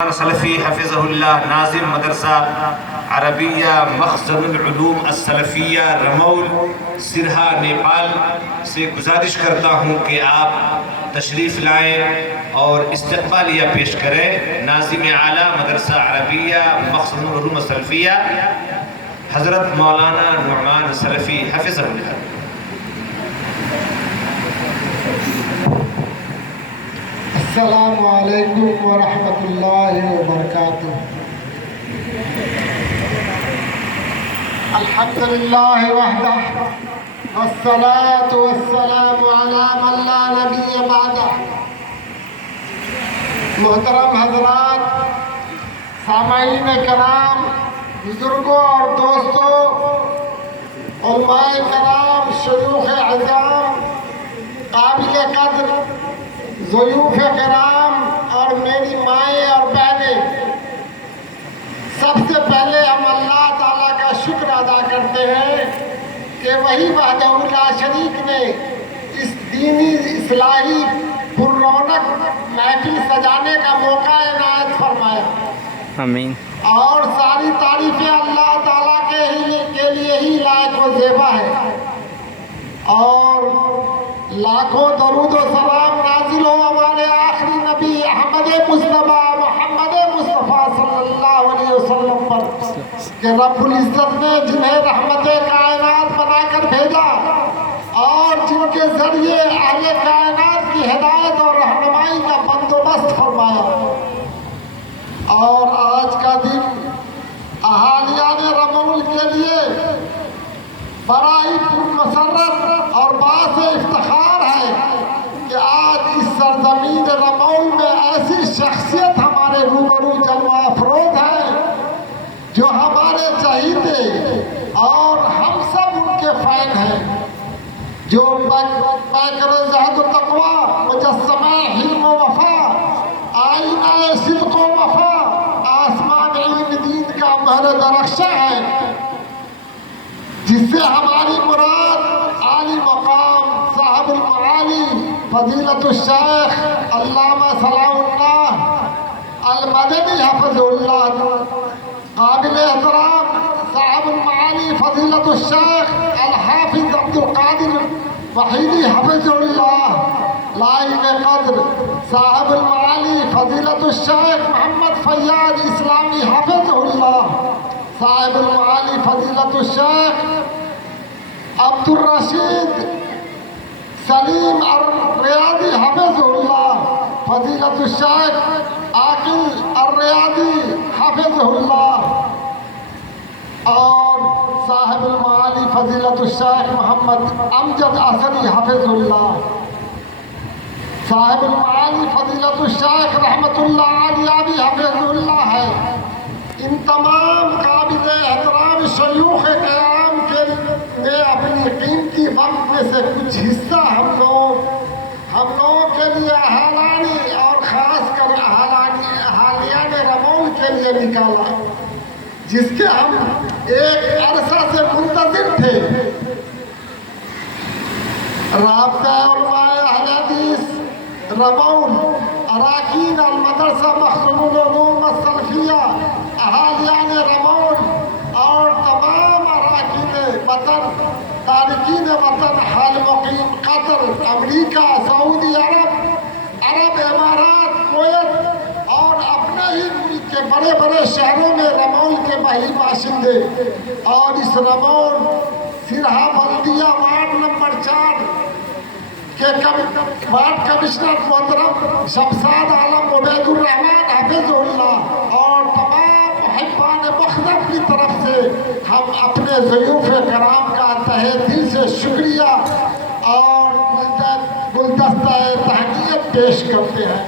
سلفی حفظہ اللہ ناظم مدرسہ عربیہ مخزن العلوم السلفیہ رمول سرہا نیپال سے گزارش کرتا ہوں کہ آپ تشریف لائیں اور استقبالیہ پیش کریں ناظم اعلیٰ مدرسہ عربیہ مخزن العلوم السلفیہ حضرت مولانا نعمان سلفی حفظہ اللہ۔ السلام علیکم ورحمۃ اللہ وبرکاتہ۔ الحمد للہ وحدہ والصلاة والسلام علی من لا نبی بعدہ۔ محترم حضرات، سامعین کرام، بزرگوں اور دوستوں، علماء کرام، شیوخ اعظام، قابل قدر ضیوف کرام اور میری مائیں اور بہنیں، سب سے پہلے ہم اللہ تعالیٰ کا شکر ادا کرتے ہیں کہ وہی وحدہ لا شریک نے اس دینی اصلاحی پر رونق محفل سجانے کا موقع عنایت فرمایا۔ آمین۔ اور ساری تعریفیں اللہ تعالیٰ کے لیے ہی لائق و زیبا ہے، اور لاکھوں درود و سلام نازل ہو ہمارے آخری نبی احمد مصطفیٰ محمد مصطفیٰ صلی اللہ علیہ وسلم پر، کہ رب العزت نے جنہیں رحمت کائنات بنا کر بھیجا اور جن کے ذریعے اہل کائنات کی ہدایت اور رہنمائی کا بندوبست فرمایا۔ اور آج کا دن اہالیان رمول کے لیے بڑا ہی مسرت اور باعث افتخار ہے کہ آج اس سرزمین رمول میں ایسی شخصیت ہمارے روبرو جلوہ افروز ہے جو ہمارے چہیتے اور ہم سب ان کے فین ہیں، جو پیکر زہد و تقوی، مجسمہ حلم و وفا، آئینہ صدق و وفا، آسمان علم دین کا مہر درخشاں ہے، جس سے ہماری مراد عالی مقام صاحب المعالی فضیلت الشیخ علامہ صلاح اللہ المدنی حفظ اللہ، قابل احترام صاحب المعالی فضیلت الشیخ الحافظ عبد القادر وحیدی حفظ اللہ، لائق قدر صاحب المعالی فضیلت الشیخ محمد فیاض اسلامی حفظ اللہ، صاحب المعالی فضیلت الشیخ عبد الرشید سلیم الریاضی حفظ اللہ، فضیلت الشیخ عاقل الریاضی حفظ اللہ، اور صاحب المعالی فضیلت الشیخ محمد امجد اثری حفظ اللہ، صاحب المعالی فضیلت الشیخ رحمت اللہ علیہ بھی حفظ اللہ ہے۔ ان تمام قابل احترام شیوخ کرام نے اپنی قیمتی وقت میں سے کچھ حصہ ہم لوگوں کے لیے اہالانی اور خاص کر اہالیان رمول کے لیے نکالا، جس کے ہم ایک عرصہ سے منتظر تھے۔ رابطہ علماء اہل حدیث رمول، اراکین المدرسہ مخزن العلوم السلفیہ، اہالیان رمول اور تمام اراکین وطن، تارکین وطن حال مقیم قطر، امریکہ، سعودی عرب امارات، کویت اور اپنے ہی ملک کے بڑے بڑے شہروں میں رمول کے بہی باشندے، اور اس رمول سرہا بلدیہ وارڈ نمبر 4 کے وارڈ کمشنر محترم شمشاد عالم عبید الرحمان حفظ اللہ اور تمام محبان مخدم کی طرف سے ہم اپنے ضیوف کرام کا تہہ دل سے شکریہ اور گلدستہ تہنیت پیش کرتے ہیں۔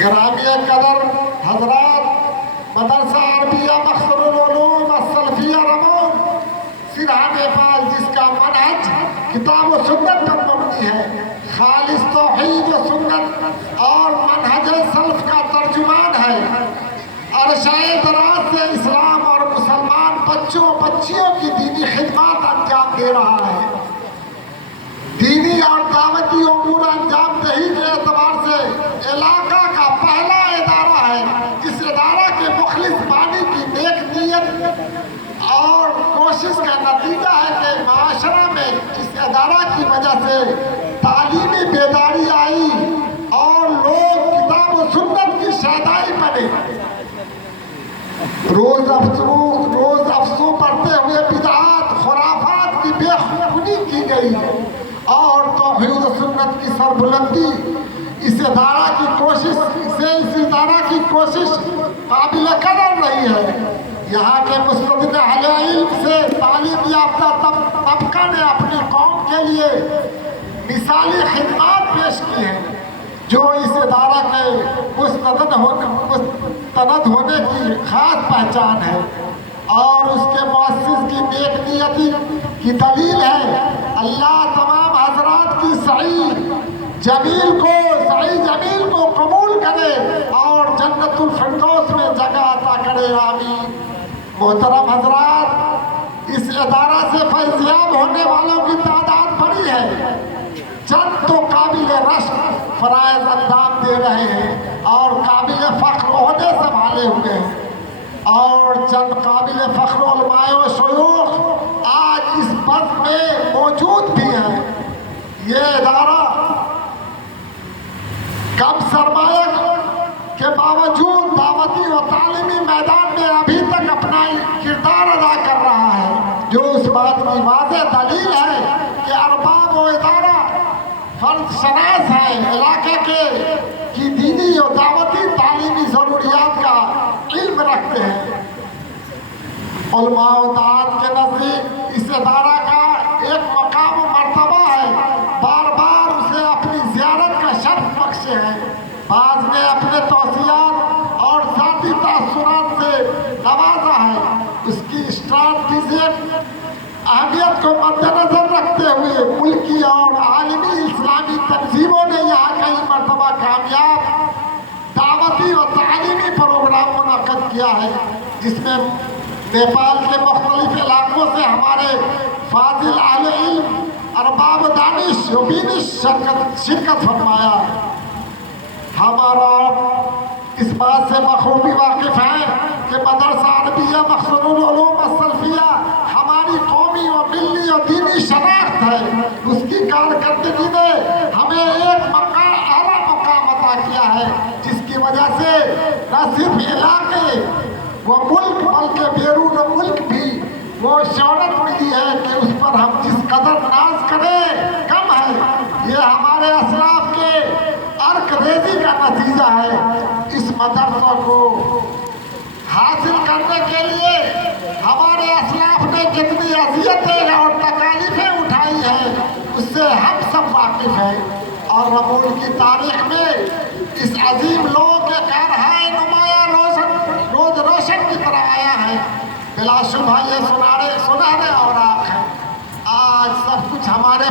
گرامی قدر حضرات، مدرسہ عربیہ مخزن العلوم السلفیہ رمول سرہا نیپال، جس کا منہج کتاب و سنت پر مبنی ہے، خالص توحید و سنت اور منہج سلف کا ترجمان ہے، عرصۂ دراز سے اسلام اور مسلمان بچوں بچیوں کی دینی خدمات انجام دے رہا ہے۔ دینی اور دعوتی امور انجام دہی کے اعتبار سے علاقہ کا ادارہ کی وجہ سے تعلیمی بیداری آئی اور لوگ کتاب و سنت کی شیدائی بنے. روز افسوں پڑھتے ہوئے بدعات خرافات کی بے خونی کی گئی اور توحید و سنت کی سربلندی اس ادارہ کی کوشش قابل قدر رہی ہے. یہاں کے مستند اہل علم سے تعلیم یافتہ طبقہ نے اپنی قوم کے لیے مثالی خدمات پیش کی ہیں جو اس ادارہ کے مستند ہونے کی خاص پہچان ہے اور اس کے مؤسس کی نیک نیتی کی دلیل ہے. اللہ تمام حضرات کی سعی جمیل کو قبول کرے اور جنت الفردوس میں جگہ عطا کرے. آمین. محترم حضرات، اس ادارہ سے فیضیاب ہونے والوں کی تعداد بڑی ہے. چند تو قابل رشک فرائض انجام دے رہے ہیں اور قابل فخر عہدے سنبھالے ہوئے ہیں، اور چند قابل فخر علماء و شیوخ آج اس پد میں موجود بھی ہیں. یہ ادارہ کم سرمایہ کے باوجود دعوتی و تعلیمی میدان میں ابھی تک اپنا کردار ادا کر رہا ہے، جو اس بات کی واضح دلیل ہے کہ ارباب و ادارہ فرد شناس ہیں، علاقے کی دینی و دعوتی تعلیمی ضروریات کا علم رکھتے ہیں. علماء و دعات کے نزدیک اس ادارہ کا ایک مقام و مرتبہ ہے، بار بار اسے اپنی زیارت کا شرف بخشے ہیں. بعض نے اپنے توصیات اور ذاتی تاثرات سے نوازا ہے. اس کی اسٹریٹجک اہمیت کو مد نظر رکھتے ہوئے ملکی اور عالمی اسلامی تنظیموں نے یہاں کئی مرتبہ کامیاب دعوتی و تعلیمی پروگرام منعقد کیا ہے، جس میں نیپال کے مختلف علاقوں سے ہمارے فاضل اہل علم ارباب دانش و بینش شرکت فرمایا. ہمارا اس بات سے بخوبی واقف ہے کہ مدرسہ عربیہ مخزن العلوم السلفیہ ہماری قومی و ملی و دینی شناخت ہے. اس کی کارکردگی نے ہمیں ایک اعلیٰ مقام عطا کیا ہے، جس کی وجہ سے نہ صرف علاقے و ملک بلکہ بیرون ملک بھی وہ شہرت ملی ہے کہ اس پر ہم جس قدر ناز کریں کم ہے. یہ ہمارے اسلاف کے عرق ریزی کا نتیجہ ہے. اس مدرسہ کو حاصل کرنے کے لیے ہمارے اسلاف نے جتنی اذیتیں اور تکالیفیں اٹھائی ہیں اس سے ہم سب واقف ہیں، اور رمول کی تاریخ میں اس عظیم لوگ کے کارہائے نمایاں روز روشن کی طرح آیا ہے. بلا شبہ یہ سنہرے اوراق ہیں. آج سب کچھ ہمارے